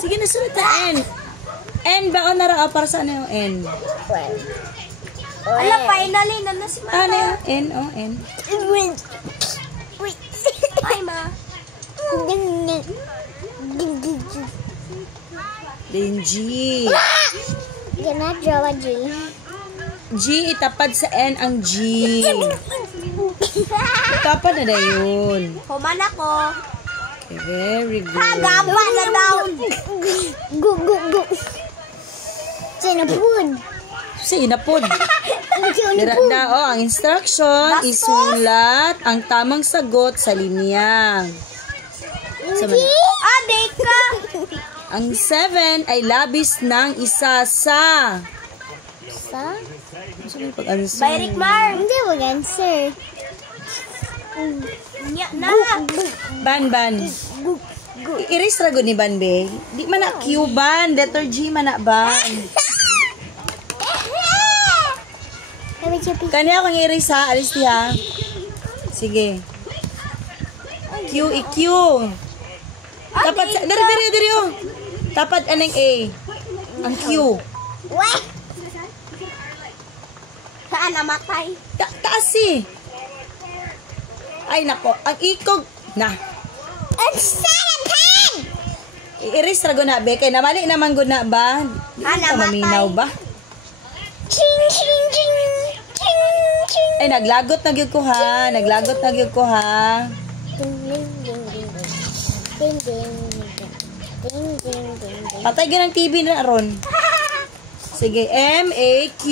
Sige na, sulat na N. N ba o nara? Para saan na yung N? Ala, finally, na si Mama. Ano yung N? O, N. Ay, Ma. Then G. Gonna draw a G. G, itapad sa N ang G. Itapad na yun. Human ako. Okay, very good. Hagaba na down. Go. Sinapun. Sinapod. Dira na, ang instruction, isulat ang tamang sagot sa linya. Adik ka. Ang 7 ay labis ng isa sa. Sa? Pag-answer. Bayrik Mar. Hindi, mag-answer. Na. Ban. I-erase rago ni Ban, be. Di man na Q, Ban. Letter G man na, Ban. Kanya akong i-erase, ha? Alis di, ha? Sige. Q, I-Q. Tapat sa... Dari, oh. Tapat anong A. Ang Q. Weh! Saan namatay? Taas, eh. Ay, nako. Ang ikog... Na. Ang 7! I-erase rago na, be. Kaya namali naman gud na, ba? Di ka maminaw ba? Ching! Ay, naglagot na gyud ko, ha? Patay gyud ang TV na ron. Sige, M-A-Q.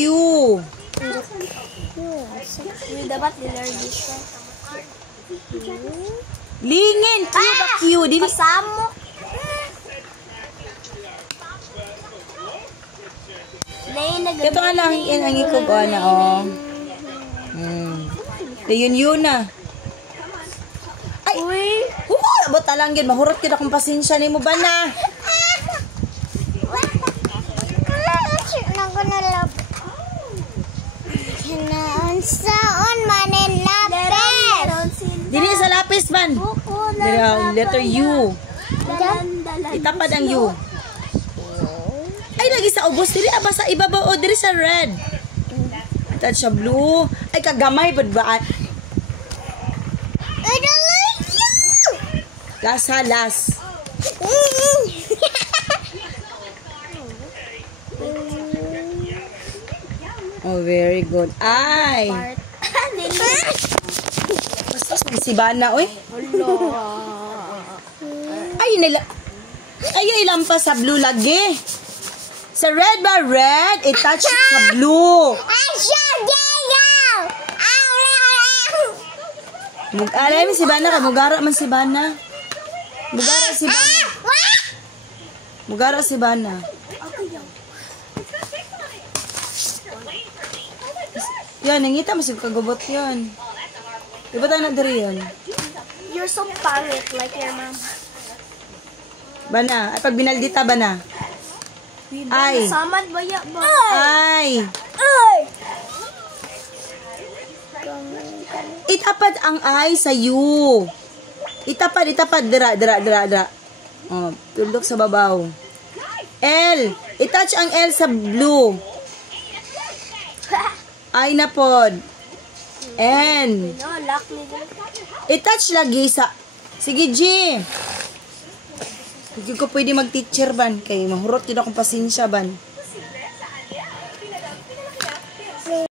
May dapat nilargis ka. Lingin, Q ba Q? Dili. Pasamo. Ito nga lang, ang ikog, na, oh. Yun na. Ay! Abot na lang yun. Mahurot yun akong pasensya ni mo ba na? Saan manin lapis? Dili sa lapis, man. Dili, letter U. Itapad ang U. Ay, lagi sa ubos. Dili, aba sa ibabaw. O, dili sa red. Touch sa blue. Ay, kagamay, bad ba? I don't like you! Last. Oh, very good. Ay! Basta si Bana, oy. Ay, ilampas sa blue lagi. Sa red ba? Red. I-touch sa blue. Mug-alay mo si Bana ka. Mugara man si Bana. Mugara si Bana. Yan, nangita mo si kagubot yun. Diba tayo nagdari yun? You're so pangit like your mom. Bana, ay pag binaldita Bana. Ay. Samad ba ya ba? Ay. Itapad ang I sa U. Itapad. Dira. Oh, tuldok sa babaw. L. I-touch ang L sa blue. I na pod. N. No, lock me din. I-touch lagi sa... Sige, G. Hindi ko pwede mag-teacher, ban. Kay mahurot yun akong pasensya, ban.